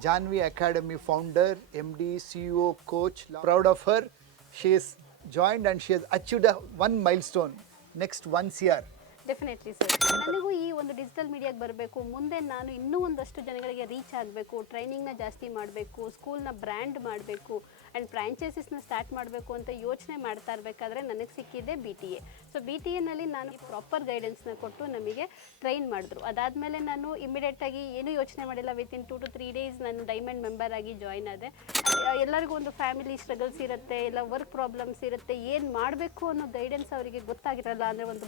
Janvi Academy founder, MD, CEO, coach. Proud of her. She has joined and she has achieved a one milestone. Next one year. Definitely sir ನನಗೂ ಈ ಒಂದು digital ಮೀಡಿಯಾಗೆ ಬರಬೇಕು ಮುಂದೆ ನಾನು ಇನ್ನೂ ಒಂದಷ್ಟು ಜನಗಳಿಗೆ ರೀಚ್ ಆಗಬೇಕು ಟ್ರೈನಿಂಗ್ನ ಜಾಸ್ತಿ ಮಾಡಬೇಕು ಸ್ಕೂಲ್ನ ಬ್ರ್ಯಾಂಡ್ ಮಾಡಬೇಕು ಆ್ಯಂಡ್ ಫ್ರಾಂಚೈಸಿಸ್ನ ಸ್ಟಾರ್ಟ್ ಮಾಡಬೇಕು ಅಂತ ಯೋಚನೆ ಮಾಡ್ತಾ ಇರಬೇಕಾದ್ರೆ ನನಗೆ ಸಿಕ್ಕಿದೆ B T A so B T ಎನಲ್ಲಿ ನಾನು ಪ್ರಾಪರ್ ಗೈಡೆನ್ಸ್ನ ಕೊಟ್ಟು ನಮಗೆ ಟ್ರೈನ್ ಮಾಡಿದ್ರು. ಅದಾದಮೇಲೆ ನಾನು ಇಮಿಡಿಯೇಟಾಗಿ ಏನೂ ಯೋಚನೆ ಮಾಡಿಲ್ಲ. Within two to three days ನಾನು ಡೈಮಂಡ್ ಮೆಂಬರ್ ಆಗಿ ಜಾಯ್ನ್ ಆದೆ. ಎಲ್ಲರಿಗೂ ಒಂದು ಫ್ಯಾಮಿಲಿ ಸ್ಟ್ರಗಲ್ಸ್ ಇರುತ್ತೆ ಇಲ್ಲ ವರ್ಕ್ ಪ್ರಾಬ್ಲಮ್ಸ್ ಇರುತ್ತೆ. ಏನು ಮಾಡಬೇಕು ಅನ್ನೋ ಗೈಡೆನ್ಸ್ ಅವರಿಗೆ ಗೊತ್ತಾಗಿರಲ್ಲ ಅಂದರೆ ಒಂದು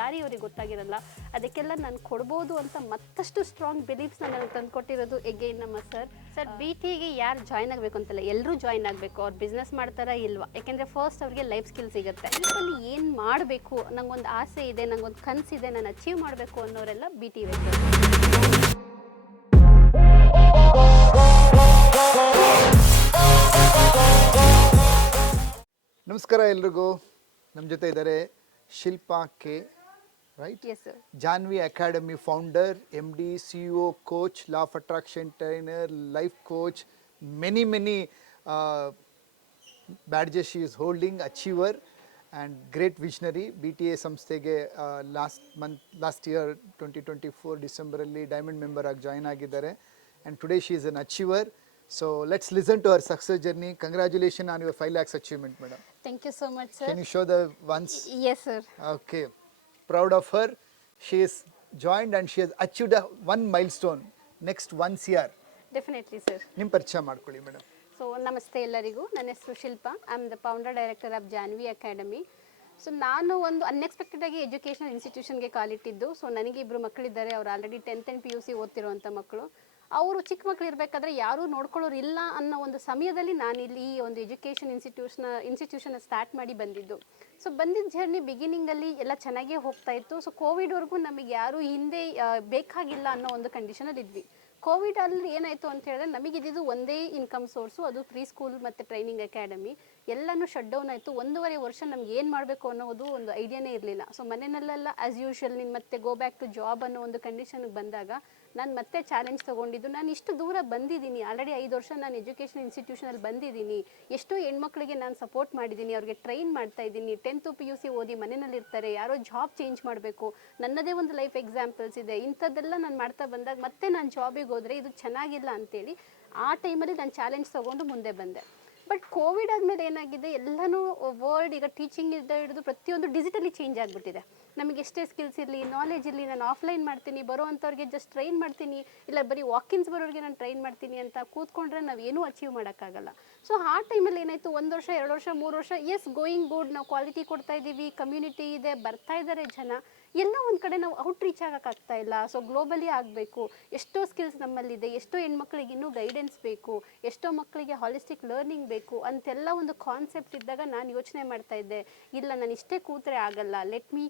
ದಾರಿ ಅವರಿಗೆ ಗೊತ್ತಾಗಿರಲ್ಲ. ಅದಕ್ಕೆಲ್ಲ ನಾನು ಕೊಡ್ಬೋದು ಅಂತ ಮತ್ತಷ್ಟು ಸ್ಟ್ರಾಂಗ್ ಬಿಲೀಫ್ಸ್ನ ನನಗೆ ತಂದುಕೊಟ್ಟಿರೋದು ಎಗೈನ್ ನಮ್ಮ ಸರ್ ಸರ್ ಬಿ ಟಿಗೆ ಯಾರು ಜಾಯ್ನ್ ಆಗಬೇಕು ಅಂತಲ್ಲ? ಎಲ್ಲರೂ ಜಾಯ್ನ್ ಆಗಬೇಕು. ಅವ್ರು ಬಿಸ್ನೆಸ್ ಮಾಡ್ತಾರಾ ಇಲ್ವಾ? ಯಾಕೆಂದರೆ ಫಸ್ಟ್ ಅವರಿಗೆ ಲೈಫ್ ಸ್ಕಿಲ್ ಸಿಗುತ್ತೆ. ಲೈಫಲ್ಲಿ ಏನು ಮಾಡಬೇಕು? ಮಾಡಬೇಕು ನಂಗೊಂದು ಆಸೆ ಇದೆ ನಂಗೊಂದು ಕನಸಿದೆ ನಾನು ಅಚೀವ್ ಮಾಡಬೇಕು ಅನ್ನೋರೆಲ್ಲ ಬಿ ಟಿ ನಮಸ್ಕಾರ ಎಲ್ರಿಗೂ. ನಮ್ಮ ಜೊತೆ ಇದ್ದಾರೆ Shilpa K right yes Janvi academy founder M D C O coach law of attraction trainer life coach many many badges is holding achiever holding, great and B T A ಸಂಸ್ಥೆಗೆ last month last year twenty twenty four ಡಿಸೆಂಬರಲ್ಲಿ diamond member ಆಗಿ join ಆಗಿದ್ದಾರೆ. And today she is an achiever so let's listen to our success journey congratulation on your five lakhs achievement madam thank you so much can sir you show the ones yes sir okay proud of her. She is joined and she has achieved one milestone next ones year definitely sir ನಿಮ್ಮ ಪರಿಚಯ ಮಾಡ್ಕೊಳ್ಳಿ madam so ನಮಸ್ತೆ ಎಲ್ಲರಿಗೂ. ನನ್ನ ಹೆಸರು Shilpa. I am the founder director of Janvi academy so ನಾನು ಒಂದು unexpected ಆಗಿ ಎಜುಕೇಷನಲ್ ಇನ್ಸ್ಟಿಟ್ಯೂಷನ್ಗೆ ಕಾಲಿಟ್ಟಿದ್ದು ಸೊ ನನಗೆ ಇಬ್ಬರು ಮಕ್ಕಳಿದ್ದಾರೆ. ಅವ್ರು already tenth and P U C ಓದ್ತಿರುವಂಥ ಮಕ್ಕಳು. ಅವರು ಚಿಕ್ಕ ಮಕ್ಕಳು ಇರಬೇಕಾದ್ರೆ ಯಾರೂ ನೋಡ್ಕೊಳ್ಳೋರು ಇಲ್ಲ ಅನ್ನೋ ಒಂದು ಸಮಯದಲ್ಲಿ ನಾನು ಇಲ್ಲಿ ಈ ಒಂದು ಎಜುಕೇಷನ್ ಇನ್ಸ್ಟಿಟ್ಯೂಷನ್ ಇನ್ಸ್ಟಿಟ್ಯೂಷನ್ ಸ್ಟಾರ್ಟ್ ಮಾಡಿ ಬಂದಿದ್ದು. ಸೊ ಬಂದಿದ್ದ ಜರ್ನಿ ಬಿಗಿನಿಂಗಲ್ಲಿ ಎಲ್ಲ ಚೆನ್ನಾಗೇ ಹೋಗ್ತಾ ಇತ್ತು. ಸೊ ಕೋವಿಡ್ವರೆಗೂ ನಮಗೆ ಯಾರೂ ಹಿಂದೆ ಬೇಕಾಗಿಲ್ಲ ಅನ್ನೋ ಒಂದು ಕಂಡೀಷನಲ್ಲಿ ಇದ್ವಿ ಕೋವಿಡ್ ಅಲ್ಲಿ ಏನಾಯ್ತು ಅಂತ ಹೇಳಿದ್ರೆ ನಮಗೆ ಇದ್ದಿದ್ದು ಒಂದೇ ಇನ್ಕಮ್ ಸೋರ್ಸು ಅದು ಪ್ರೀ ಸ್ಕೂಲ್ ಮತ್ತು ಟ್ರೈನಿಂಗ್ ಅಕಾಡೆಮಿ ಎಲ್ಲನೂ ಶಟ್ ಡೌನ್ ಆಯಿತು. ಒಂದೂವರೆ ವರ್ಷ ನಮ್ಗೆ ಏನು ಮಾಡಬೇಕು ಅನ್ನೋದು ಒಂದು ಐಡಿಯಾನೇ ಇರಲಿಲ್ಲ. ಸೊ ಮನೆಯಲ್ಲೆಲ್ಲ ಆ್ಯಸ್ ಯೂಶ್ವಲ್ ನಿನ್ನ ಮತ್ತೆ ಗೋ ಬ್ಯಾಕ್ ಟು ಜಾಬ್ ಅನ್ನೋ ಒಂದು ಕಂಡೀಷನ್ಗೆ ಬಂದಾಗ ನಾನು ಮತ್ತೆ ಚಾಲೆಂಜ್ ತೊಗೊಂಡಿದ್ದು. ನಾನು ಇಷ್ಟು ದೂರ ಬಂದಿದ್ದೀನಿ. ಆಲ್ರೆಡಿ ಐದು ವರ್ಷ ನಾನು ಎಜುಕೇಷನ್ ಇನ್ಸ್ಟಿಟ್ಯೂಷನಲ್ಲಿ ಬಂದಿದ್ದೀನಿ. ಎಷ್ಟೋ ಹೆಣ್ಮಕ್ಳಿಗೆ ನಾನು ಸಪೋರ್ಟ್ ಮಾಡಿದ್ದೀನಿ. ಅವ್ರಿಗೆ ಟ್ರೈನ್ ಮಾಡ್ತಾ ಇದ್ದೀನಿ. ಟೆಂತ್ ಪಿ ಯು ಸಿ ಓದಿ ಮನೆಯಲ್ಲಿರ್ತಾರೆ ಯಾರೋ ಜಾಬ್ ಚೇಂಜ್ ಮಾಡಬೇಕು. ನನ್ನದೇ ಒಂದು ಲೈಫ್ ಎಕ್ಸಾಂಪಲ್ಸ್ ಇದೆ. ಇಂಥದ್ದೆಲ್ಲ ನಾನು ಮಾಡ್ತಾ ಬಂದಾಗ ಮತ್ತೆ ನಾನು ಜಾಬಿಗೆ ಹೋದರೆ ಇದು ಚೆನ್ನಾಗಿಲ್ಲ ಅಂತೇಳಿ ಆ ಟೈಮಲ್ಲಿ ನಾನು ಚಾಲೆಂಜ್ ತೊಗೊಂಡು ಮುಂದೆ ಬಂದೆ. ಬಟ್ ಕೋವಿಡ್ ಆದಮೇಲೆ ಏನಾಗಿದೆ? ಎಲ್ಲನೂ ವರ್ಲ್ಡ್ ಈಗ ಟೀಚಿಂಗ್ ಇಂದ ಹಿಡಿದು ಪ್ರತಿಯೊಂದು ಡಿಜಿಟಲಿ ಚೇಂಜ್ ಆಗಿಬಿಟ್ಟಿದೆ. ನಮಗೆ ಎಷ್ಟೇ ಸ್ಕಿಲ್ಸ್ ಇರಲಿ ನಾಲೆಜ್ ಇರಲಿ, ನಾನು ಆಫ್ಲೈನ್ ಮಾಡ್ತೀನಿ ಬರೋ ಅಂಥವ್ರಿಗೆ ಜಸ್ಟ್ ಟ್ರೈನ್ ಮಾಡ್ತೀನಿ, ಇಲ್ಲ ಬರೀ ವಾಕಿನ್ಸ್ ಬರೋರಿಗೆ ನಾನು ಟ್ರೈನ್ ಮಾಡ್ತೀನಿ ಅಂತ ಕೂತ್ಕೊಂಡ್ರೆ ನಾವು ಏನೂ ಅಚೀವ್ ಮಾಡೋಕ್ಕಾಗಲ್ಲ. ಸೊ ಆ ಟೈಮಲ್ಲಿ ಏನಾಯಿತು? ಒಂದು ವರ್ಷ, ಎರಡು ವರ್ಷ, ಮೂರು ವರ್ಷ ಎಸ್ ಗೋಯಿಂಗ್ ಗುಡ್ ನಾವು ಕ್ವಾಲಿಟಿ ಕೊಡ್ತಾ ಇದ್ದೀವಿ ಕಮ್ಯುನಿಟಿ ಇದೆ, ಬರ್ತಾ ಇದ್ದಾರೆ ಜನ. ಎಲ್ಲೋ ಒಂದು ಕಡೆ ನಾವು ಔಟ್ ರೀಚ್ ಆಗೋಕ್ಕಾಗ್ತಾ ಇಲ್ಲ. ಸೊ ಗ್ಲೋಬಲಿ ಆಗಬೇಕು. ಎಷ್ಟೋ ಸ್ಕಿಲ್ಸ್ ನಮ್ಮಲ್ಲಿದೆ. ಎಷ್ಟೋ ಹೆಣ್ಮಕ್ಳಿಗೆ ಇನ್ನೂ ಗೈಡೆನ್ಸ್ ಬೇಕು. ಎಷ್ಟೋ ಮಕ್ಕಳಿಗೆ ಹಾಲಿಸ್ಟಿಕ್ ಲರ್ನಿಂಗ್ ಬೇಕು ಅಂತೆಲ್ಲ ಒಂದು ಕಾನ್ಸೆಪ್ಟ್ ಇದ್ದಾಗ ನಾನು ಯೋಚನೆ ಮಾಡ್ತಾ ಇದ್ದೆ. ಇಲ್ಲ, ನಾನು ಇಷ್ಟೇ ಕೂತ್ರೆ ಆಗಲ್ಲ. ಲೆಟ್ ಮೀ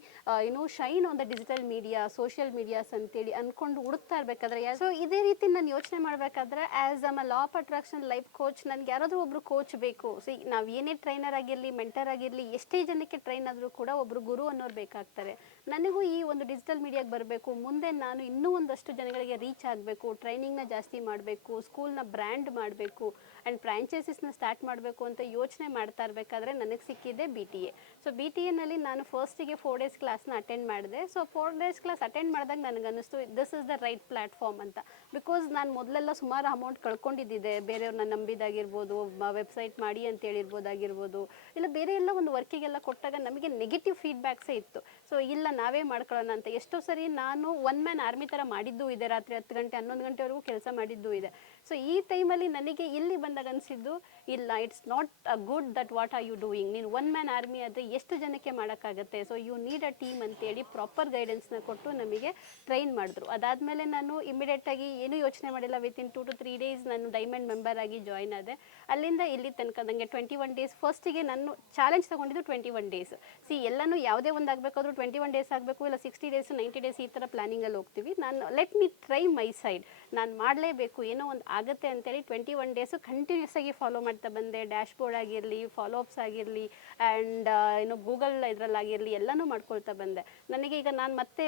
ಏನೋ shine on the digital media social medias ಅಂತೇಳಿ ಅಂದ್ಕೊಂಡು ಹುಡುಕ್ತಾ ಇರಬೇಕಾದ್ರೆ ಸೊ ಇದೇ ರೀತಿ ನಾನು ಯೋಚನೆ ಮಾಡಬೇಕಾದ್ರೆ as um a law of attraction life coach ನನಗೆ ಯಾರಾದರೂ ಒಬ್ಬರು ಕೋಚ್ ಬೇಕು. ಸೊ ನಾವು ಏನೇ ಟ್ರೈನರ್ ಆಗಿರಲಿ ಮೆಂಟರ್ ಆಗಿರಲಿ, ಎಷ್ಟೇ ಜನಕ್ಕೆ ಟ್ರೈನ್ ಆದರೂ ಕೂಡ ಒಬ್ಬರು ಗುರು ಅನ್ನೋರು ಬೇಕಾಗ್ತಾರೆ. ನನಗೂ ಈ ಒಂದು ಡಿಜಿಟಲ್ ಮೀಡಿಯಾಗೆ ಬರಬೇಕು, ಮುಂದೆ ನಾನು ಇನ್ನೂ ಒಂದಷ್ಟು ಜನಗಳಿಗೆ ರೀಚ್ ಆಗಬೇಕು ಟ್ರೈನಿಂಗ್ನ ಜಾಸ್ತಿ ಮಾಡಬೇಕು ಸ್ಕೂಲ್ನ ಬ್ರ್ಯಾಂಡ್ ಮಾಡಬೇಕು ಆ್ಯಂಡ್ ಫ್ರ್ಯಾಂಚೈಸಸ್ನ ಸ್ಟಾರ್ಟ್ ಮಾಡಬೇಕು ಅಂತ ಯೋಚನೆ ಮಾಡ್ತಾ ಇರಬೇಕಾದ್ರೆ ನನಗೆ ಸಿಕ್ಕಿದೆ B T A so B T ಎನಲ್ಲಿ ನಾನು ಫಸ್ಟಿಗೆ ಫೋರ್ ಡೇಸ್ ಕ್ಲಾಸ್ನ ಅಟೆಂಡ್ ಮಾಡಿದೆ. So four days class attend ಮಾಡಿದಾಗ ನನಗೆ ಅನಿಸ್ತು this is the right platform ಅಂತ. ಬಿಕಾಸ್ ನಾನು ಮೊದಲೆಲ್ಲ ಸುಮಾರು ಅಮೌಂಟ್ ಕಳ್ಕೊಂಡಿದ್ದಿದೆ ಬೇರೆಯವ್ರನ್ನ ನಂಬಿದಾಗಿರ್ಬೋದು ವೆಬ್ಸೈಟ್ ಮಾಡಿ ಅಂತ ಹೇಳಿರ್ಬೋದಾಗಿರ್ಬೋದು. ಇಲ್ಲ, ಬೇರೆ ಎಲ್ಲ ಒಂದು ವರ್ಕಿಗೆಲ್ಲ ಕೊಟ್ಟಾಗ ನಮಗೆ ನೆಗೆಟಿವ್ ಫೀಡ್ಬ್ಯಾಕ್ಸೇ ಇತ್ತು. ಸೊ ಇಲ್ಲ, ನಾವೇ ಮಾಡ್ಕೊಳ್ಳೋಣ ಅಂತ. ಎಷ್ಟೋ ಸರಿ ನಾನು ಒನ್ ಮ್ಯಾನ್ ಆರ್ಮಿ ಥರ ಮಾಡಿದ್ದು ಇದೆ. ರಾತ್ರಿ ಹತ್ತು ಗಂಟೆ, ಹನ್ನೊಂದು ಗಂಟೆವರೆಗೂ ಕೆಲಸ ಮಾಡಿದ್ದು ಇದೆ. ಸೊ ಈ ಟೈಮಲ್ಲಿ ನನಗೆ ಇಲ್ಲಿ ಬಂದಾಗ ಅನಿಸಿದ್ದು, ಇಲ್ಲ it's not a good that what are you doing ನೀನು ಒನ್ ಮ್ಯಾನ್ ಆರ್ಮಿ ಆದರೆ ಎಷ್ಟು ಜನಕ್ಕೆ ಮಾಡೋಕ್ಕಾಗತ್ತೆ? So you need a team ಅಂತೇಳಿ ಪ್ರಾಪರ್ ಗೈಡೆನ್ಸ್ನ ಕೊಟ್ಟು ನಮಗೆ ಟ್ರೈನ್ ಮಾಡಿದ್ರು. ಅದಾದಮೇಲೆ ನಾನು ಇಮಿಡಿಯೇಟಾಗಿ ಏನೂ ಯೋಚನೆ ಮಾಡಿಲ್ಲ. Within two to three days ನಾನು ಡೈಮಂಡ್ ಮೆಂಬರ್ ಆಗಿ ಜಾಯ್ನ್ ಆದೆ. ಅಲ್ಲಿಂದ ಇಲ್ಲಿ ತನಕ ನನಗೆ ಟ್ವೆಂಟಿ ಒನ್ ಡೇಸ್ ಫಸ್ಟಿಗೆ ನಾನು ಚಾಲೆಂಜ್ ತೊಗೊಂಡಿದ್ದು ಟ್ವೆಂಟಿ ಒನ್ ಡೇಸ್ ಸಿ ಎಲ್ಲನೂ ಯಾವುದೇ ಒಂದು ಆಗಬೇಕಾದ್ರೂ ಟ್ವೆಂಟಿ ಒನ್ ಡೇಸ್ ಆಗಬೇಕು, ಇಲ್ಲ ಸಿಕ್ಸ್ಟಿ ಡೇಸ್ ನೈಂಟಿ ಡೇಸ್ ಈ ಥರ ಪ್ಲಾನಿಂಗಲ್ಲಿ ಹೋಗ್ತೀವಿ. ನಾನು let me try my side ನಾನು ಮಾಡಲೇಬೇಕು, ಏನೋ ಒಂದು ಆಗುತ್ತೆ ಅಂತೇಳಿ ಟ್ವೆಂಟಿ ಒನ್ ಡೇಸು ಕಂಟಿನ್ಯೂಸ್ ಆಗಿ ಫಾಲೋ ಮಾಡ್ತಾ ಬಂದೆ. ಡ್ಯಾಶ್ ಬೋರ್ಡ್ ಆಗಿರಲಿ ಫಾಲೋ ಅಪ್ಸ್ ಆಗಿರಲಿ ಆ್ಯಂಡ್ ಏನು ಗೂಗಲ್ ಇದರಲ್ಲಾಗಿರಲಿ ಎಲ್ಲನೂ ಮಾಡ್ಕೊಳ್ತಾ ಬಂದೆ. ನನಗೆ ಈಗ ನಾನು ಮತ್ತೆ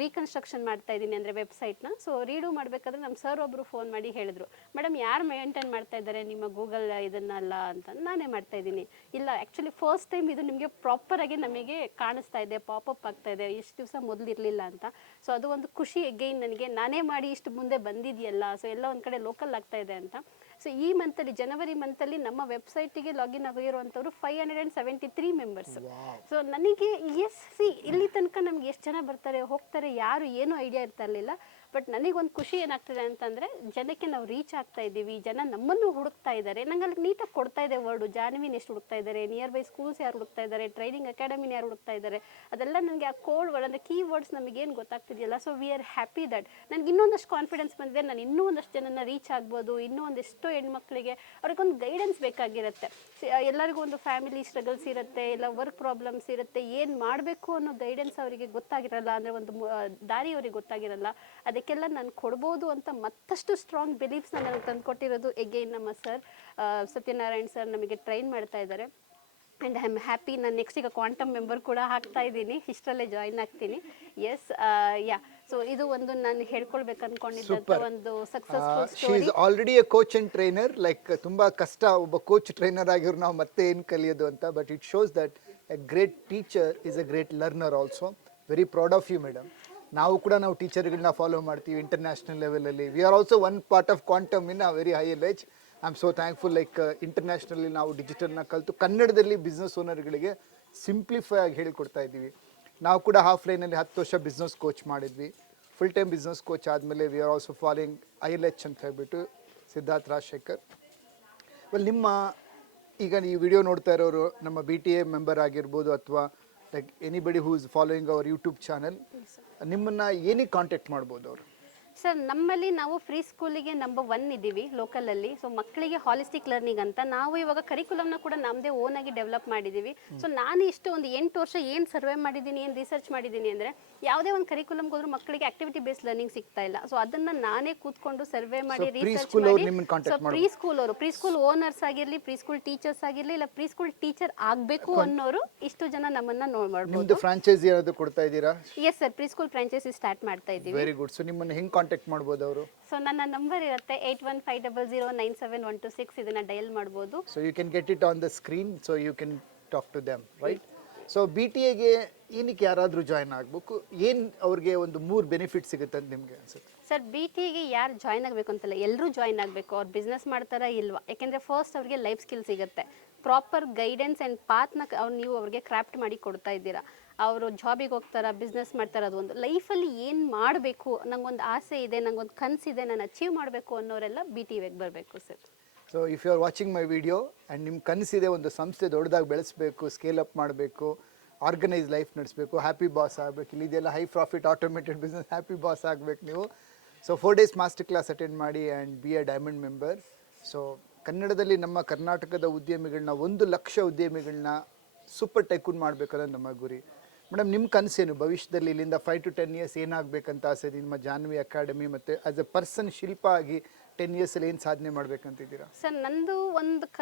ರೀಕನ್ಸ್ಟ್ರಕ್ಷನ್ ಮಾಡ್ತಾ ಇದ್ದೀನಿ ಅಂದರೆ ವೆಬ್ಸೈಟ್ನ ಸೊ ರೀಡು ಮಾಡಬೇಕಾದ್ರೆ ನಮ್ಮ ಸರ್ ಒಬ್ಬರು ಫೋನ್ ಮಾಡಿ ಹೇಳಿದ್ರು. ಮೇಡಮ್ ಯಾರು ಮೇಂಟೈನ್ ಮಾಡ್ತಾ ಇದ್ದಾರೆ ನಿಮ್ಮ ಗೂಗಲ್ ಇದನ್ನೆಲ್ಲ ಅಂತ? ನಾನೇ ಮಾಡ್ತಾ ಇದ್ದೀನಿ. ಇಲ್ಲ ಆ್ಯಕ್ಚುಲಿ ಫಸ್ಟ್ ಟೈಮ್ ಇದು ನಿಮಗೆ ಪ್ರಾಪರಾಗಿ ನಮಗೆ ಕಾಣಿಸ್ತಾ ಇದೆ ಪಾಪಪ್ ಆಗ್ತಾ ಇದೆ, ಇಷ್ಟು ದಿವಸ ಮೊದಲಿರಲಿಲ್ಲ ಅಂತ. ಸೊ ಅದು ಒಂದು ಖುಷಿ ಎಗೈನ್ ನನಗೆ, ನಾನೇ ಮಾಡಿ ಇಷ್ಟು ಮುಂದೆ ಬಂದಿದೆಯಲ್ಲ ಸೊ ಎಲ್ಲ ಒಂದು ಕಡೆ ಲೋಕಲ್ ಆಗ್ತಾ ಇದೆ ಅಂತ. ಸೊ ಈ ಮಂತಲ್ಲಿ ಜನವರಿ ಮಂತಲ್ಲಿ ನಮ್ಮ ವೆಬ್ಸೈಟಿಗೆ login ಆಗಿರುವಂಥವ್ರು five hundred and seventy three members so ನನಗೆ ಎಸ್ ಸಿ ಇಲ್ಲಿ ತನಕ ನಮ್ಗೆ ಎಷ್ಟು ಜನ ಬರ್ತಾರೆ ಹೋಗ್ತಾರೆ ಯಾರು ಏನೂ ಐಡಿಯಾ ಇರ್ತಾ ಇರಲಿಲ್ಲ. ಬಟ್ ನನಗೊಂದು ಖುಷಿ ಏನಾಗ್ತಿದೆ ಅಂತಂದರೆ ಜನಕ್ಕೆ ನಾವು ರೀಚ್ ಆಗ್ತಾ ಇದ್ದೀವಿ, ಜನ ನಮ್ಮನ್ನು ಹುಡುಕ್ತಾ ಇದ್ದಾರೆ. ನಂಗೆ ಅಲ್ಲಿ ನೀಟಾಗಿ ಕೊಡ್ತಾ ಇದೆ ವರ್ಡು ಜಾನ್ವಿನ್ ಎಷ್ಟು ಹುಡುಕ್ತಾ ಇದ್ದಾರೆ ನಿಯರ್ ಬೈ ಸ್ಕೂಲ್ಸ್ ಯಾರು ಹುಡುಕ್ತಾ ಇದ್ದಾರೆ ಟ್ರೈನಿಂಗ್ ಅಕಾಡೆಮಿನ ಯಾರು ಹುಡುಕ್ತಾ ಇದ್ದಾರೆ, ಅದೆಲ್ಲ ನನಗೆ ಆ ಕೋಡ್ ವರ್ಡ್ ಅಂದರೆ ಕೀ ವರ್ಡ್ಸ್ ನಮಗೇನು ಗೊತ್ತಾಗ್ತಿದೆಯಲ್ಲ so we are happy that ನನಗೆ ಇನ್ನೊಂದಷ್ಟು ಕಾನ್ಫಿಡೆನ್ಸ್ ಬಂದಿದೆ ನಾನು ಇನ್ನೂ ಒಂದಷ್ಟು ಜನನ ರೀಚ್ ಆಗ್ಬೋದು, ಇನ್ನೂ ಒಂದೆಷ್ಟೋ ಹೆಣ್ಮಕ್ಳಿಗೆ ಅವ್ರಿಗೊಂದು ಗೈಡೆನ್ಸ್ ಬೇಕಾಗಿರುತ್ತೆ. ಎಲ್ಲರಿಗೂ ಒಂದು ಫ್ಯಾಮಿಲಿ ಸ್ಟ್ರಗಲ್ಸ್ ಇರುತ್ತೆ, ಇಲ್ಲ ವರ್ಕ್ ಪ್ರಾಬ್ಲಮ್ಸ್ ಇರುತ್ತೆ, ಏನು ಮಾಡಬೇಕು ಅನ್ನೋ ಗೈಡೆನ್ಸ್ ಅವರಿಗೆ ಗೊತ್ತಾಗಿರಲ್ಲ, ಅಂದರೆ ಒಂದು ದಾರಿ ಅವ್ರಿಗೆ ಗೊತ್ತಾಗಿರಲ್ಲ ಅದಕ್ಕೆಲ್ಲ ನಾನು ಕೊಡ್ಬೋದು ಅಂತ ಮತ್ತಷ್ಟು ಸ್ಟ್ರಾಂಗ್ ಬಿಲೀಫ್ಸ್ನ ನನಗೆ ತಂದುಕೊಟ್ಟಿರೋದು ಎಗೈನ್ ನಮ್ಮ ಸರ್ ಸತ್ಯನಾರಾಯಣ್ ಸರ್ ನಮಗೆ ಟ್ರೈನ್ ಮಾಡ್ತಾ ಇದ್ದಾರೆ. ಆ್ಯಂಡ್ ಐ ಆಮ್ ಹ್ಯಾಪಿ ನಾನು ನೆಕ್ಸ್ಟ್ ಈಗ ಕ್ವಾಂಟಮ್ ಮೆಂಬರ್ ಕೂಡ ಹಾಕ್ತಾ ಇದ್ದೀನಿ. ಇಷ್ಟರಲ್ಲೇ ಜಾಯಿನ್ ಆಗ್ತೀನಿ. ಎಸ್ ಯಾ ಸೊ ಇದು ಒಂದು ನಾನು ಹೇಳ್ಕೊಳ್ಬೇಕು ಅನ್ಕೊಂಡಿದ್ದ ಒಂದು successful story already a coach and trainer like ತುಂಬಾ ಕಷ್ಟ ಒಬ್ಬ ಕೋಚ್ ಟ್ರೈನರ್ ಆಗಿರೋ ನಾವು ಮತ್ತೆ ಏನು ಕಲಿಯೋದು ಅಂತ. But it shows that a great teacher is a great learner also very proud of you madam ನಾವು ಕೂಡ ನಾವು ಟೀಚರ್ಗಳನ್ನ ಫಾಲೋ ಮಾಡ್ತೀವಿ ಇಂಟರ್ನ್ಯಾಷನಲ್ ಲೆವೆಲಲ್ಲಿ we are also one part of quantum in a very high age I am so thankful like ಇಂಟರ್ನ್ಯಾಷನಲ್ಲಿ ನಾವು ಡಿಜಿಟಲ್ನ ಕಲಿತು ಕನ್ನಡದಲ್ಲಿ ಬಿಸ್ನೆಸ್ ಓನರ್ಗಳಿಗೆ ಸಿಂಪ್ಲಿಫೈ ಆಗಿ ಹೇಳಿಕೊಡ್ತಾ ಇದ್ದೀವಿ. ನಾವು ಕೂಡ ಹಾಫ್ ಲೈನಲ್ಲಿ ಹತ್ತು ವರ್ಷ ಬಿಸ್ನೆಸ್ ಕೋಚ್ ಮಾಡಿದ್ವಿ. ಫುಲ್ ಟೈಮ್ ಬಿಸ್ನೆಸ್ ಕೋಚ್ ಆದಮೇಲೆ we are also following I L H ಅಂತ ಹೇಳ್ಬಿಟ್ಟು ಸಿದ್ಧಾರ್ಥ್ ರಾಜಶೇಖರ್. ವೆಲ್ ನಿಮ್ಮ ಈಗ ಈ ವಿಡಿಯೋ ನೋಡ್ತಾ ಇರೋರು ನಮ್ಮ ಬಿ ಟಿ ಎ ಮೆಂಬರ್ ಆಗಿರ್ಬೋದು ಅಥವಾ like anybody who is following our YouTube channel ನಿಮ್ಮನ್ನ ಏನಿಗೆ ಕಾಂಟ್ಯಾಕ್ಟ್ ಮಾಡ್ಬೋದು ಅವರು ಸರ್ ನಮ್ಮಲ್ಲಿ ನಾವು ಫ್ರೀ ಸ್ಕೂಲಿಗೆ ನಂಬರ್ ಒನ್ ಇದ್ದೀವಿ ಲೋಕಲಲ್ಲಿ ಸೊ ಮಕ್ಕಳಿಗೆ ಹಾಲಿಸ್ಟಿಕ್ ಲರ್ನಿಂಗ್ ಅಂತ ನಾವು ಇವಾಗ ಕರಿಕುಲಮ್ನ ಕೂಡ ನಮ್ಮದೇ ಓನ್ ಆಗಿ ಡೆವಲಪ್ ಮಾಡಿದ್ದೀವಿ. ಸೊ ನಾನು ಇಷ್ಟು ಒಂದು ಎಂಟು ವರ್ಷ ಏನು ಸರ್ವೆ ಮಾಡಿದ್ದೀನಿ ಏನು ರಿಸರ್ಚ್ ಮಾಡಿದ್ದೀನಿ ಅಂದರೆ ಯಾವುದೇ ಒಂದು ಕರಿಕ್ಯುಲಮ್ಗೆ ಹೋದ್ರೂ ಮಕ್ಕಳಿಗೆ ಆಕ್ಟಿವಿಟಿ ಬೇಸ್ ಲರ್ನಿಂಗ್ ಸಿಗ್ತಾ ಇಲ್ಲ. ಸೊ ಅದನ್ನ ನಾನೇ ಕೂತ್ಕೊಂಡು ಸರ್ವೆ ಮಾಡಿ ರಿಸರ್ಚ್ ಮಾಡಿ ಸೊ ಪ್ರೀ ಸ್ಕೂಲ್ ಅವರು ಪ್ರೀ ಸ್ಕೂಲ್ ಓನರ್ಸ್ ಆಗಿರಲಿ ಪ್ರೀ ಸ್ಕೂಲ್ ಟೀಚರ್ಸ್ ಆಗಿರಲಿ ಇಲ್ಲ ಪ್ರೀ ಸ್ಕೂಲ್ ಟೀಚರ್ ಆಗಬೇಕು ಅನ್ನೋರು ಇಷ್ಟು ಜನ ನಮ್ಮನ್ನ ನೋಡ್ ಮಾಡ್ಬೋದು ನಿಮ್ದು ಫ್ರಾಂಚೈಸಿ ಏನಾದ್ರು ಕೊಡ್ತಾ ಇದ್ದೀರಾ? Yes sir preschool franchise start ಮಾಡ್ತಾ ಇದ್ದೀವಿ. ವೆರಿ ಗುಡ್ ಸೊ ನಿಮ್ಮನ್ನ ಹೆಂಗೆ ಕಾಂಟ್ಯಾಕ್ಟ್ ಮಾಡ್ಬೋದು ಅವರು? ಸೊ ನನ್ನ ನಂಬರ್ ಇರುತ್ತೆ eight one five double zero nine seven one two six ಇದನ್ನ ಡಯಲ್ ಮಾಡ್ಬೋದು. So you can get it on the screen so you can talk to them right so B T ಎಗೆ ಏನಕ್ಕೆ ಯಾರಾದರೂ join ಆಗಬೇಕು? ಏನು ಅವ್ರಿಗೆ ಒಂದು ಮೂರು ಬೆನಿಫಿಟ್ ಸಿಗುತ್ತೆ ಅಂತ ನಿಮಗೆ ಅನ್ಸುತ್ತೆ? ಸರ್ ಬಿ ಟಿಗೆ ಯಾರು ಜಾಯ್ನ್ ಆಗಬೇಕು ಅಂತಲ್ಲ ಎಲ್ಲರೂ ಜಾಯ್ನ್ ಆಗಬೇಕು. ಅವ್ರು ಬಿಸ್ನೆಸ್ ಮಾಡ್ತಾರಾ ಇಲ್ವಾ? ಯಾಕೆಂದರೆ ಫಸ್ಟ್ ಅವ್ರಿಗೆ ಲೈಫ್ ಸ್ಕಿಲ್ ಸಿಗುತ್ತೆ. ಪ್ರಾಪರ್ ಗೈಡೆನ್ಸ್ ಆ್ಯಂಡ್ ಪಾತ್ನ ಅವ್ರು ನೀವು ಅವ್ರಿಗೆ ಕ್ರಾಫ್ಟ್ ಮಾಡಿ ಕೊಡ್ತಾ ಇದ್ದೀರಾ. ಅವರು ಜಾಬಿಗೆ ಹೋಗ್ತಾರಾ ಬಿಸ್ನೆಸ್ ಮಾಡ್ತಾರೆ ಅದು ಒಂದು ಲೈಫಲ್ಲಿ ಏನು ಮಾಡಬೇಕು ನಂಗೊಂದು ಆಸೆ ಇದೆ, ನಂಗೊಂದು ಕನಸಿದೆ, ನಾನು ಅಚೀವ್ ಮಾಡಬೇಕು ಅನ್ನೋರೆಲ್ಲ ಬಿ ಟಿ ವಿಗೆ ಬರಬೇಕು sir so if you are watching my video and ನಿಮ್ಮ ಕನಸಿದೆ ಒಂದು ಸಂಸ್ಥೆ ದೊಡ್ಡದಾಗಿ ಬೆಳೆಸಬೇಕು ಸ್ಕೇಲ್ ಅಪ್ ಮಾಡಬೇಕು ಆರ್ಗನೈಸ್ ಲೈಫ್ ನಡೆಸಬೇಕು ಹ್ಯಾಪಿ ಬಾಸ್ ಆಗಬೇಕು ಇಲ್ಲಿ ಇದೆಲ್ಲ high profit automated business happy boss ಆಗಬೇಕು ನೀವು. So four days master class attend ಮಾಡಿ and be a diamond member so ಕನ್ನಡದಲ್ಲಿ ನಮ್ಮ ಕರ್ನಾಟಕದ ಉದ್ಯಮಿಗಳನ್ನ ಒಂದು ಲಕ್ಷ ಉದ್ಯಮಿಗಳನ್ನ ಸೂಪರ್ ಟೈಕೂನ್ ಮಾಡಬೇಕನ್ನೋದು ನಮ್ಮ ಗುರಿ. ಮೇಡಮ್, ನಿಮ್ಮ ಕನಸೇನು? ಭವಿಷ್ಯದಲ್ಲಿ ಇಲ್ಲಿಂದ ಫೈವ್ ಟು ಟೆನ್ ಇಯರ್ಸ್ ಏನಾಗಬೇಕಂತ ಆಸೆ ನಿಮ್ಮ ಜಾನ್ವಿ ಅಕಾಡೆಮಿ ಮತ್ತು ಆಸ್ ಎ ಪರ್ಸನ್ ಶಿಲ್ಪ ಆಗಿ ಟೆನ್ ಇಯರ್ಸಲ್ಲಿ ಏನು ಸಾಧನೆ ಮಾಡಬೇಕಂತಿದ್ದೀರಾ? ಸರ್, ನಂದು ಒಂದು ಕ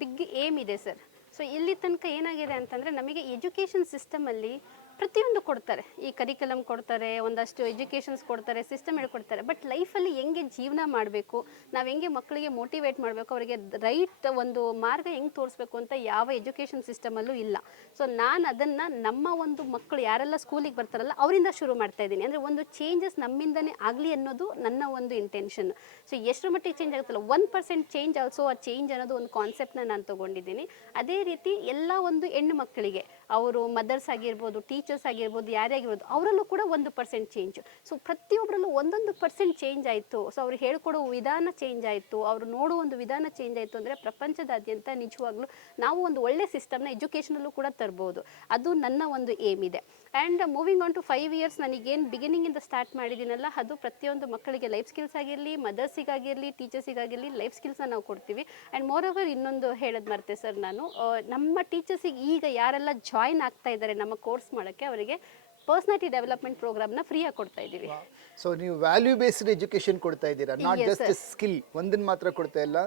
ಬಿಗ್ ಏಮ್ ಇದೆ ಸರ್. ಸೊ ಇಲ್ಲಿ ತನಕ ಏನಾಗಿದೆ ಅಂತಂದರೆ, ನಮಗೆ ಎಜುಕೇಷನ್ ಸಿಸ್ಟಮಲ್ಲಿ ಪ್ರತಿಯೊಂದು ಕೊಡ್ತಾರೆ. ಈ ಕರಿಕಲಮ್ ಕೊಡ್ತಾರೆ, ಒಂದಷ್ಟು ಎಜುಕೇಷನ್ಸ್ ಕೊಡ್ತಾರೆ ಸಿಸ್ಟಮ್ ಹೇಳ್ಕೊಡ್ತಾರೆ ಬಟ್ ಲೈಫಲ್ಲಿ ಹೆಂಗೆ ಜೀವನ ಮಾಡಬೇಕು, ನಾವು ಹೆಂಗೆ ಮಕ್ಕಳಿಗೆ ಮೋಟಿವೇಟ್ ಮಾಡಬೇಕು, ಅವರಿಗೆ ರೈಟ್ ಒಂದು ಮಾರ್ಗ ಹೆಂಗೆ ತೋರಿಸ್ಬೇಕು ಅಂತ ಯಾವ ಎಜುಕೇಷನ್ ಸಿಸ್ಟಮಲ್ಲೂ ಇಲ್ಲ. ಸೊ ನಾನು ಅದನ್ನು ನಮ್ಮ ಒಂದು ಮಕ್ಕಳು ಯಾರೆಲ್ಲ ಸ್ಕೂಲಿಗೆ ಬರ್ತಾರಲ್ಲ, ಅವರಿಂದ ಶುರು ಮಾಡ್ತಾ ಇದ್ದೀನಿ. ಅಂದರೆ ಒಂದು ಚೇಂಜಸ್ ನಮ್ಮಿಂದನೇ ಆಗಲಿ ಅನ್ನೋದು ನನ್ನ ಒಂದು ಇಂಟೆನ್ಷನ್ ಸೊ ಎಷ್ಟು ಮಟ್ಟಿಗೆ ಚೇಂಜ್ ಆಗುತ್ತಲ್ಲ ಒನ್ ಪರ್ಸೆಂಟ್ ಚೇಂಜ್ ಆಲ್ಸೋ ಆ ಚೇಂಜ್ ಅನ್ನೋದು ಒಂದು ಕಾನ್ಸೆಪ್ಟನ್ನ ನಾನು ತೊಗೊಂಡಿದ್ದೀನಿ. ಅದೇ ರೀತಿ ಎಲ್ಲ ಒಂದು ಹೆಣ್ಣು ಮಕ್ಕಳಿಗೆ, ಅವರು ಮದರ್ಸ್ ಆಗಿರ್ಬೋದು ಟೀಚರ್ಸ್ ಆಗಿರ್ಬೋದು, ಯಾರೇ ಆಗಿರ್ಬೋದು, ಅವರಲ್ಲೂ ಕೂಡ ಒಂದು ಪರ್ಸೆಂಟ್ ಚೇಂಜ್ ಸೊ ಪ್ರತಿಯೊಬ್ಬರಲ್ಲೂ ಒಂದೊಂದು ಪರ್ಸೆಂಟ್ ಚೇಂಜ್ ಆಯಿತು. ಸೊ ಅವ್ರು ಹೇಳ್ಕೊಡೋ ವಿಧಾನ ಚೇಂಜ್ ಆಯಿತು. ಅವರು ನೋಡೋ ಒಂದು ವಿಧಾನ ಚೇಂಜ್ ಆಯಿತು ಅಂದರೆ ಪ್ರಪಂಚದಾದ್ಯಂತ ನಿಜವಾಗ್ಲೂ ನಾವು ಒಂದು ಒಳ್ಳೆ ಸಿಸ್ಟಮ್ನ ಎಜುಕೇಷನಲ್ಲೂ ಕೂಡ ತರ್ಬೋದು. ಅದು ನನ್ನ ಒಂದು ಏಮ್ ಇದೆ. And moving on to five years ನನಗೇನು ಬಿಗಿನಿಂಗಿಂದ ಸ್ಟಾರ್ಟ್ ಮಾಡಿದ್ದೀನಲ್ಲ ಅದು ಪ್ರತಿಯೊಂದು ಮಕ್ಕಳಿಗೆ ಲೈಫ್ ಸ್ಕಿಲ್ಸ್ ಆಗಿರಲಿ ಮದರ್ಸಿಗಾಗಿರಲಿ ಟೀಚರ್ಸಿಗಾಗಿರಲಿ ಲೈಫ್ ಸ್ಕಿಲ್ಸ್ನ ನಾವು ಕೊಡ್ತೀವಿ. ಆ್ಯಂಡ್ ಮೋರ್ ಓವರ್ ಇನ್ನೊಂದು ಹೇಳೋದು ಮರ್ತೆ ಸರ್ ನಾನು ನಮ್ಮ ಟೀಚರ್ಸಿಗೆ ಈಗ ಯಾರೆಲ್ಲ ಜಾಯ್ನ್ ಆಗ್ತಾ ಇದ್ದಾರೆ ನಮ್ಮ ಕೋರ್ಸ್ ಮಾಡೋಕ್ಕೆ ಅವರಿಗೆ ಪರ್ಸನಾಲಿಟಿ ಡೆವಲಪ್ಮೆಂಟ್ ಪ್ರೋಗ್ರಾಮ್ನ ಫ್ರೀಯಾಗಿ ಕೊಡ್ತಾ ಇದ್ದೀವಿ. ಸೊ ನೀವು ವ್ಯಾಲ್ಯೂ ಬೇಸ್ಡ್ ಎಜುಕೇಶನ್ ಕೊಡ್ತಾ ಇದ್ದೀರಾ? ನಾಟ್ ಜಸ್ಟ್ ಸ್ಕಿಲ್ ಒಂದನ್ನು ಮಾತ್ರ ಕೊಡ್ತಾ ಇಲ್ಲ.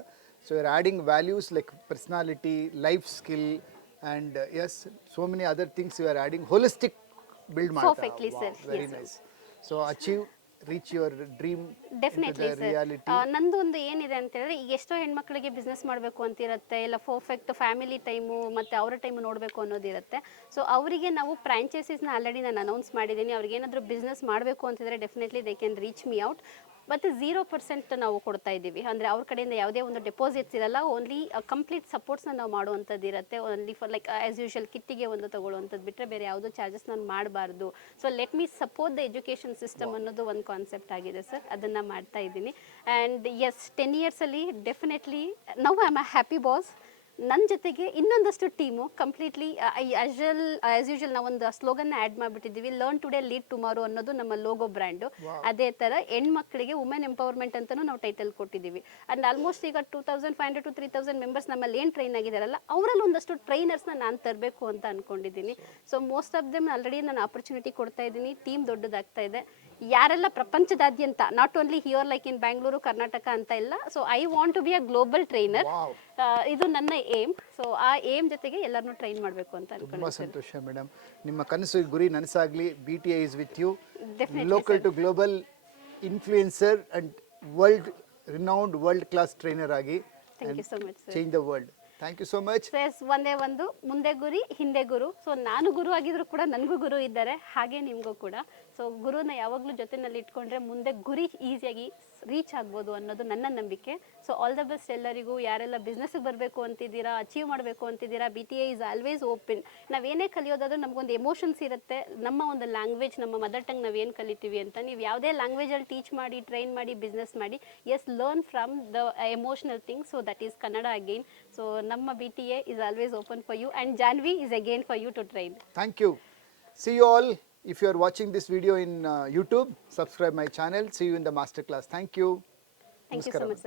So you're adding values like personality life skill and as so many other things you are adding holistic build Perfectly, sir. Very Yes, sir. Nice so achieve reach your dream definitely sir reality ನಂದು ಒಂದು ಏನಿದೆ ಅಂತ ಹೇಳಿದ್ರೆ ಈಗ ಎಷ್ಟೋ ಹೆಣ್ಮಕ್ಳಿಗೆ business ಮಾಡಬೇಕು ಅಂತ ಇರುತ್ತೆ ಇಲ್ಲ ಪರ್ಫೆಕ್ಟ್ ಫ್ಯಾಮಿಲಿ ಟೈಮು ಮತ್ತೆ ಅವರ ಟೈಮ್ ನೋಡಬೇಕು ಅನ್ನೋದಿರುತ್ತೆ ಸೊ ಅವರಿಗೆ ನಾವು ಫ್ರಾಂಚೈಸೀಸ್ನ ಆಲ್ರೆಡಿ ನಾನು ಅನೌನ್ಸ್ ಮಾಡಿದ್ದೀನಿ. ಅವ್ರಿಗೆ ಏನಾದರೂ ಬಿಸ್ನೆಸ್ ಮಾಡಬೇಕು ಅಂತಿದ್ರೆ definitely they can reach me out ಮತ್ತು ಝೀರೋ ಪರ್ಸೆಂಟ್ ನಾವು ಕೊಡ್ತಾ ಇದ್ದೀವಿ. ಅಂದರೆ ಅವ್ರ ಕಡೆಯಿಂದ ಯಾವುದೇ ಒಂದು ಡೆಪಾಸಿಟ್ಸ್ ಇರಲ್ಲ ಓನ್ಲಿ ಕಂಪ್ಲೀಟ್ ಸಪೋರ್ಟ್ಸ್ನ ನಾವು ಮಾಡುವಂಥದ್ದು ಇರುತ್ತೆ. Only for like as usual ಕಿಟ್ಟಿಗೆ ಒಂದು ತಗೊಳ್ಳುವಂಥದ್ದು ಬಿಟ್ಟರೆ ಬೇರೆ ಯಾವುದೋ ಚಾರ್ಜಸ್ ನಾನು ಮಾಡಬಾರ್ದು. So let me support the education system ಅನ್ನೋದು ಒಂದು ಕಾನ್ಸೆಪ್ಟ್ ಆಗಿದೆ ಸರ್ ಅದನ್ನು ಮಾಡ್ತಾ ಇದ್ದೀನಿ. And S ten ಇಯರ್ಸಲ್ಲಿ definitely now I am a happy boss ನನ್ನ ಜೊತೆಗೆ ಇನ್ನೊಂದಷ್ಟು team completely as as usual ನಾವೊಂದು ಸ್ಲೋಗನ್ನ ಆ್ಯಡ್ ಮಾಡಿಬಿಟ್ಟಿದ್ದೀವಿ ಲರ್ನ್ ಟುಡೇ ಲೀಡ್ ಟುಮಾರೋ ಅನ್ನೋದು ನಮ್ಮ ಲೋಗೋ ಬ್ರ್ಯಾಂಡು ಅದೇ ಥರ ಹೆಣ್ಮಕ್ಳಿಗೆ ವುಮೆನ್ ಎಂಪವರ್ಮೆಂಟ್ ಅಂತಲೂ ನಾವು ಟೈಟಲ್ ಕೊಟ್ಟಿದ್ದೀವಿ. ಆ್ಯಂಡ್ ಆಲ್ಮೋಸ್ಟ್ ಈಗ two thousand five hundred to three thousand members ನಮ್ಮಲ್ಲಿ ಏನು ಟ್ರೈನ್ ಆಗಿದ್ದಾರಲ್ಲ ಅವರಲ್ಲಿ ಒಂದಷ್ಟು ಟ್ರೈನರ್ಸ್ನ ನಾನು ತರಬೇಕು ಅಂತ ಅಂದ್ಕೊಂಡಿದ್ದೀನಿ so most of them already ನಾನು ಆಪರ್ಚುನಿಟಿ ಕೊಡ್ತಾ ಇದ್ದೀನಿ ಟೀಮ್ ದೊಡ್ಡದಾಗ್ತಾ ಇದೆ. ಯಾರೆಲ್ಲ ಪ್ರಪಂಚದಾದ್ಯಂತ not only here like in Bangalore Karnataka ಅಂತ ಇಲ್ಲ so I want to be a global trainer ಇದು ನನ್ನ ಏಮ್ ಸೊ ಆ ಏಮ್ ಜೊತೆಗೆ ಎಲ್ಲರನ್ನೂ ಟ್ರೈನ್ ಮಾಡಬೇಕು ಅಂತ ತುಂಬ ಸಂತೋಷ ಮೇಡಮ್ ನಿಮ್ಮ ಕನಸು ಗುರಿ ನನಸಾಗ್ಲಿ B T I is with you local to global influencer and world renowned world class trainer ಆಗಿ. Change the world thank you so much yes ಒಂದೇ ಒಂದು, ಮುಂದೆ ಗುರಿ, ಹಿಂದೆ ಗುರು. ಸೊ ನಾನು ಗುರು ಆಗಿದ್ರು ಕೂಡ ನನಗೂ ಗುರು ಇದ್ದಾರೆ, ಹಾಗೆ ನಿಮಗೂ ಕೂಡ. ಸೊ ಗುರುನ ಯಾವಾಗಲೂ ಜೊತೆನಲ್ಲಿ ಇಟ್ಕೊಂಡ್ರೆ ಮುಂದೆ ಗುರಿ ಈಸಿಯಾಗಿ ರೀಚ್ ಆಗ್ಬೋದು ಅನ್ನೋದು ನನ್ನ ನಂಬಿಕೆ. ಸೊ ಆಲ್ ದ ಬೆಸ್ಟ್ ಎಲ್ಲರಿಗೂ. ಯಾರೆಲ್ಲ ಬಿಸ್ನೆಸ್ಗೆ ಬರಬೇಕು ಅಂತಿದ್ದೀರಾ ಅಚೀವ್ ಮಾಡಬೇಕು ಅಂತಿದ್ದೀರಾ B T A is always open ನಾವೇನೇ ಕಲಿಯೋದಾದ್ರೂ ನಮಗೊಂದು ಎಮೋಷನ್ಸ್ ಇರುತ್ತೆ. ನಮ್ಮ ಒಂದು ಲ್ಯಾಂಗ್ವೇಜ್ ನಮ್ಮ ಮದರ್ ಟಂಗ್ ನಾವೇನು ಕಲಿತೀವಿ ಅಂತ ನೀವು ಯಾವುದೇ ಲ್ಯಾಂಗ್ವೇಜಲ್ಲಿ ಟೀಚ್ ಮಾಡಿ ಟ್ರೈನ್ ಮಾಡಿ ಬಿಸ್ನೆಸ್ ಮಾಡಿ as learn from the emotional thing so that is Kannada again so ನಮ್ಮ B T A is always open for you and Janvi is again for you to train thank you see you all If you are watching this video in uh, YouTube, subscribe my channel. See you in the masterclass. Thank you. Thank Namaskaram. you so much,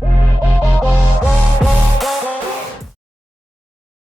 sir.